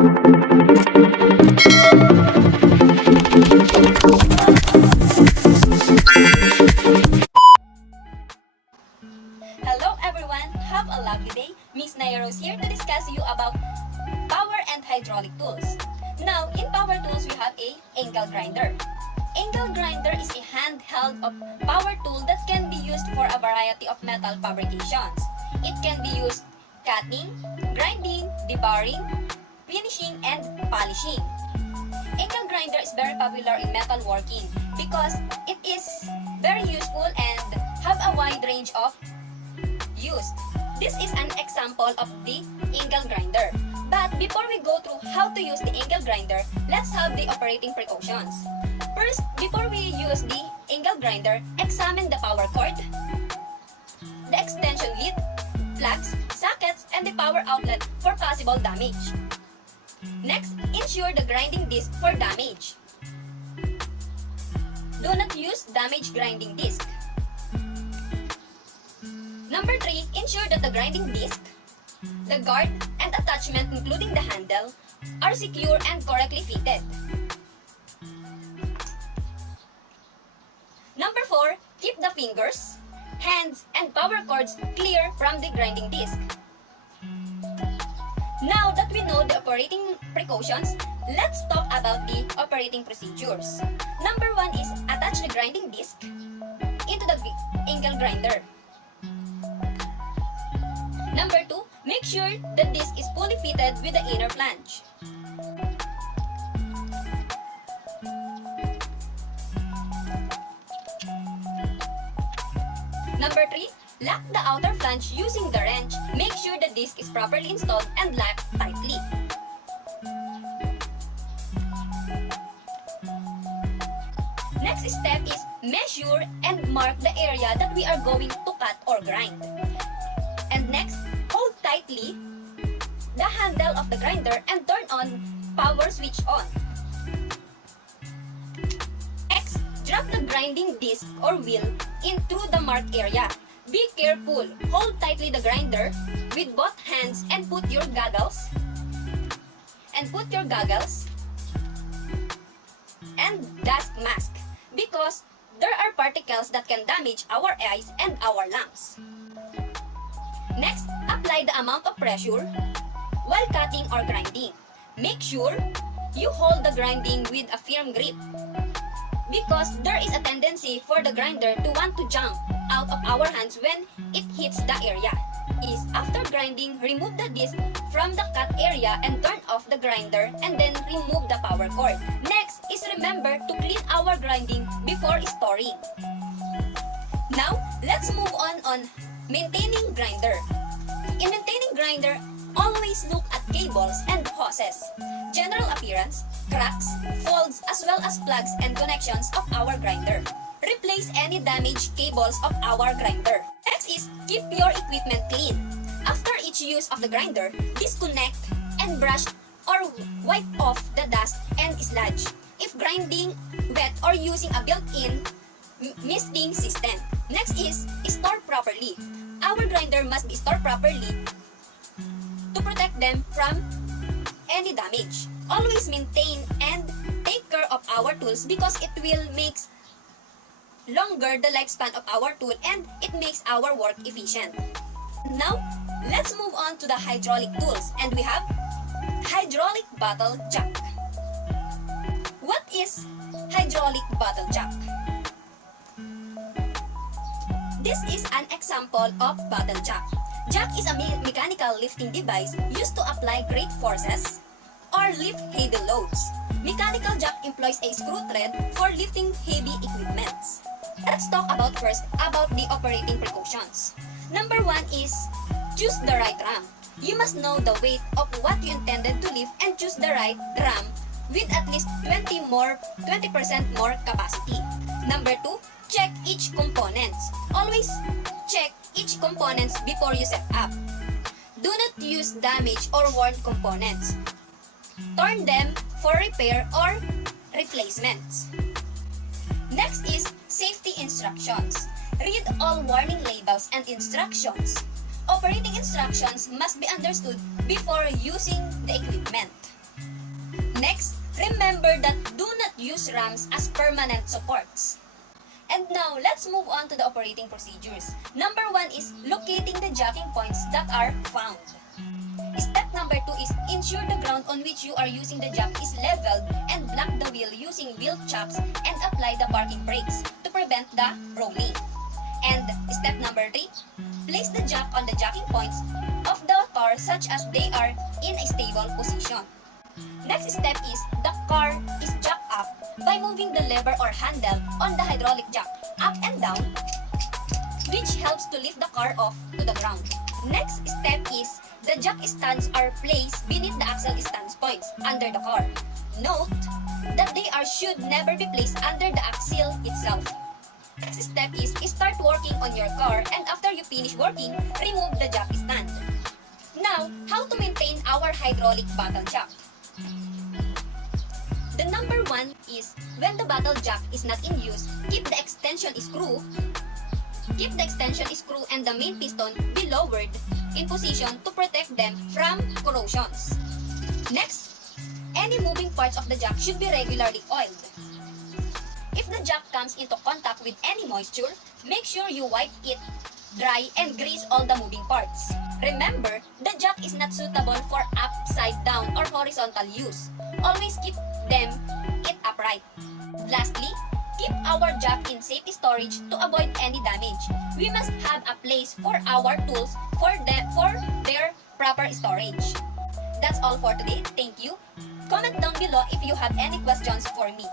Hello everyone, have a lovely day. Miss Nairos here to discuss you about power and hydraulic tools. Now, in power tools we have a angle grinder. Angle grinder is a handheld power tool that can be used for a variety of metal fabrications. It can be used cutting, grinding, deburring, finishing, and polishing. Angle grinder is very popular in metal working because it is very useful and have a wide range of use. This is an example of the angle grinder. But before we go through how to use the angle grinder, let's have the operating precautions. First, before we use the angle grinder, examine the power cord, the extension lead, plugs, sockets, and the power outlet for possible damage. Next, ensure the grinding disc for damage. Do not use damaged grinding disc. Number 3, ensure that the grinding disc, the guard, and attachment including the handle are secure and correctly fitted. Number 4, keep the fingers, hands, and power cords clear from the grinding disc. Now that we know the operating precautions, let's talk about the operating procedures. Number 1 is attach the grinding disc into the angle grinder. Number 2, make sure the disc is fully fitted with the inner flange. Number 3, lock the outer flange using the wrench. Make sure the disc is properly installed and locked tightly. Next step is measure and mark the area that we are going to cut or grind. And next, hold tightly the handle of the grinder and turn on power switch on. Next, drop the grinding disc or wheel in through the marked area. Be careful, hold tightly the grinder with both hands and put your goggles and dust mask because there are particles that can damage our eyes and our lungs. Next, apply the amount of pressure while cutting or grinding. Make sure you hold the grinding with a firm grip because there is a tendency for the grinder to want to jump out of our hands when it hits the area. After grinding, remove the disc from the cut area and turn off the grinder and then remove the power cord. Next is remember to clean our grinding before storing. Now, let's move on maintaining grinder. In maintaining grinder, always look at cables and hoses, general appearance, cracks, folds, as well as plugs and connections of our grinder. Replace any damaged cables of our grinder. Next is keep your equipment clean. After each use of the grinder, disconnect and brush or wipe off the dust and sludge. If grinding wet or using a built-in misting system. Next is store properly. Our grinder must be stored properly to protect them from any damage. Always maintain and take care of our tools because it will make longer the lifespan of our tool and it makes our work efficient. Now, let's move on to the hydraulic tools and we have hydraulic bottle jack. What is hydraulic bottle jack? This is an example of bottle jack. Jack is a mechanical lifting device used to apply great forces or lift heavy loads. Mechanical jack employs a screw thread for lifting heavy equipments. Let's talk first about the operating precautions. Number 1 is choose the right ram. You must know the weight of what you intended to lift and choose the right ram with at least 20% more capacity. Number 2, check each components. Always check each components before you set up. Do not use damaged or worn components. Turn them for repair or replacements. Next is safety instructions. Read all warning labels and instructions. Operating instructions must be understood before using the equipment. Next, remember that do not use rams as permanent supports. And now, let's move on to the operating procedures. Number 1 is locating the jacking points that are found. Step number 2 is ensure the ground on which you are using the jack is leveled and block the wheel using wheel chocks and apply the parking brakes to prevent the rolling. And step number 3, place the jack on the jacking points of the car such as they are in a stable position. Next step is the car is jacked up by moving the lever or handle on the hydraulic jack up and down, which helps to lift the car off to the ground. Next step is the jack stands are placed beneath the axle stance points under the car. Note that they should never be placed under the axle itself. Next step is start working on your car, and after you finish working, remove the jack stand. Now, how to maintain our hydraulic bottle jack? The number 1 is when the bottle jack is not in use, keep the extension screw and the main piston be lowered in position to protect them from corrosions. Next, any moving parts of the jack should be regularly oiled. If the jack comes into contact with any moisture, make sure you wipe it dry and grease all the moving parts. Remember, the jack is not suitable for upside down or horizontal use. Always keep it upright. Lastly, keep our jack in safe storage to avoid any damage. We must have a place for our tools for their proper storage. That's all for today. Thank you. Comment down below if you have any questions for me.